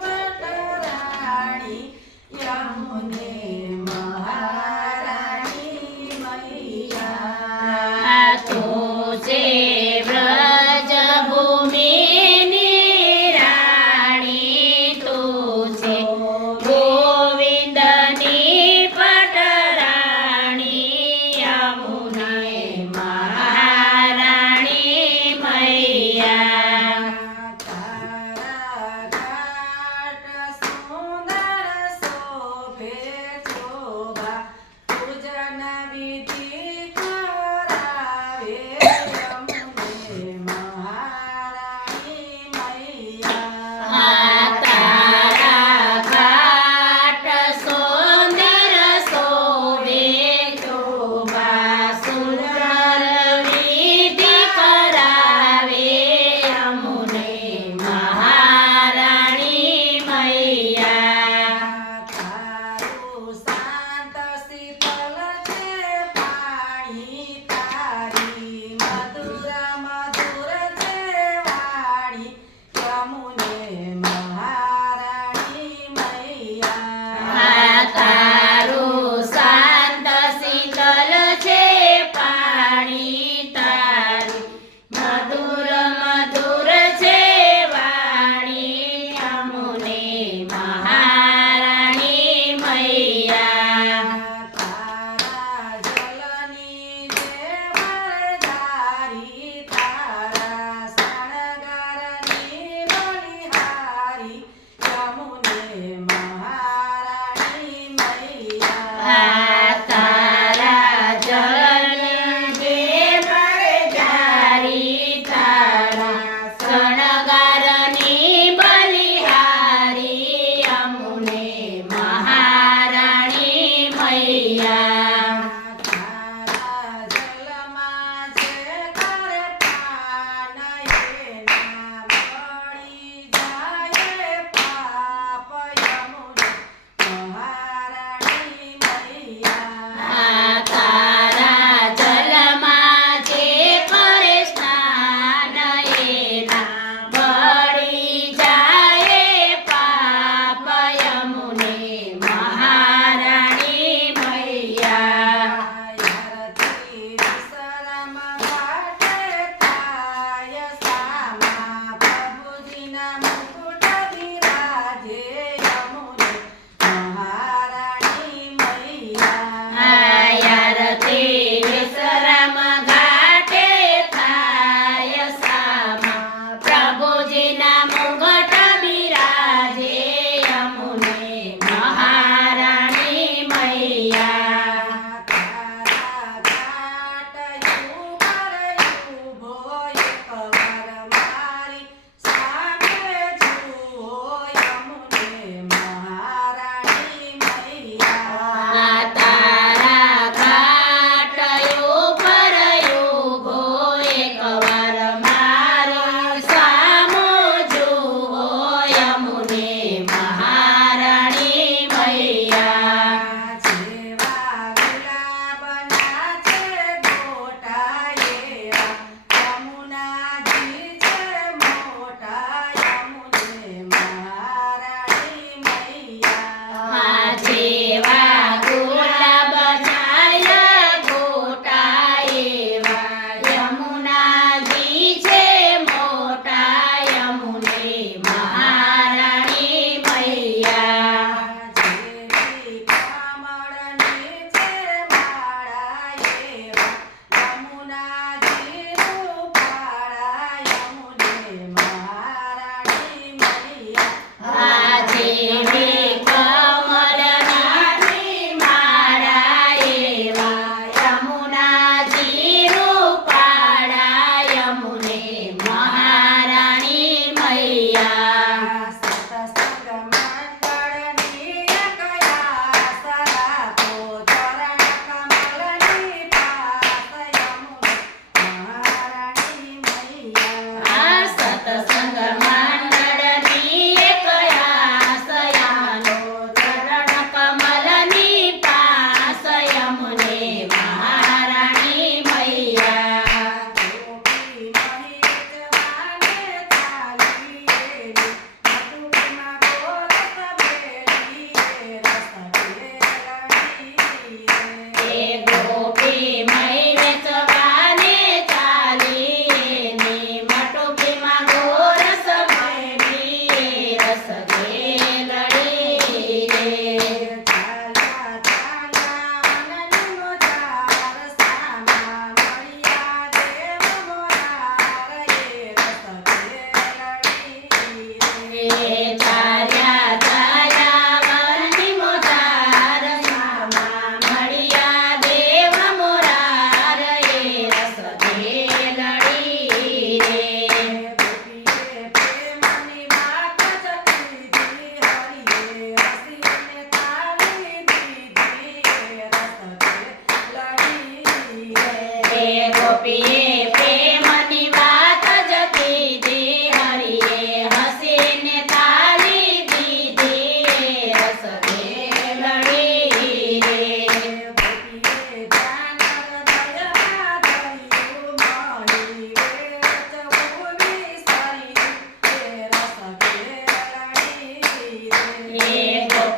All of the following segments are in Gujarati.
પટરાણી યમુને Yeah.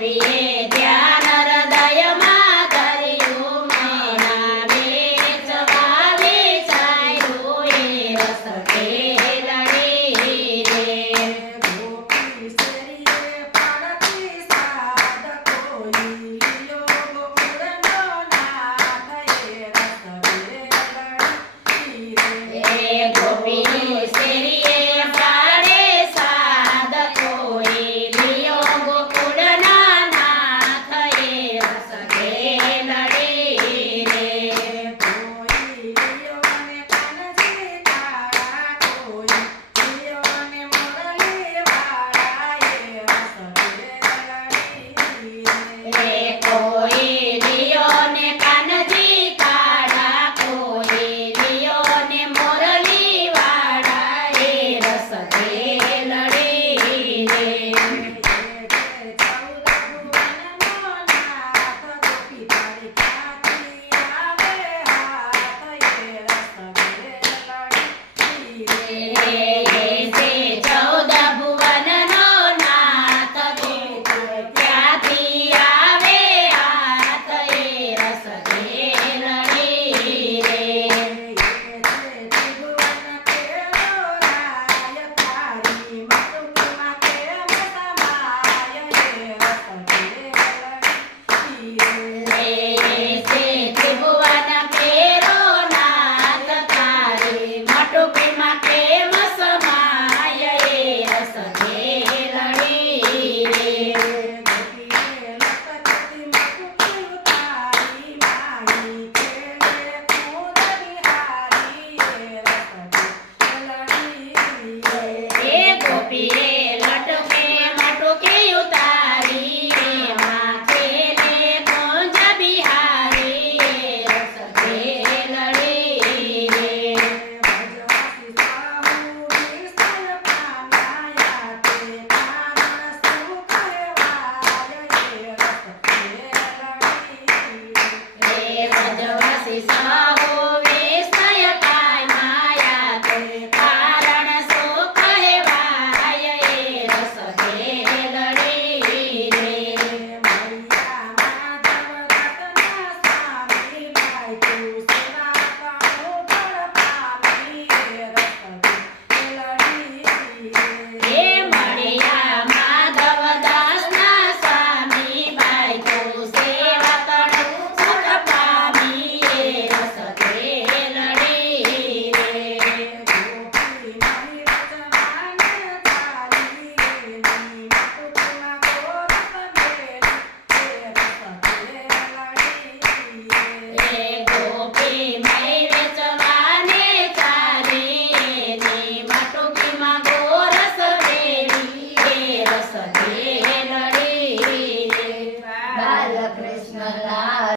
हरे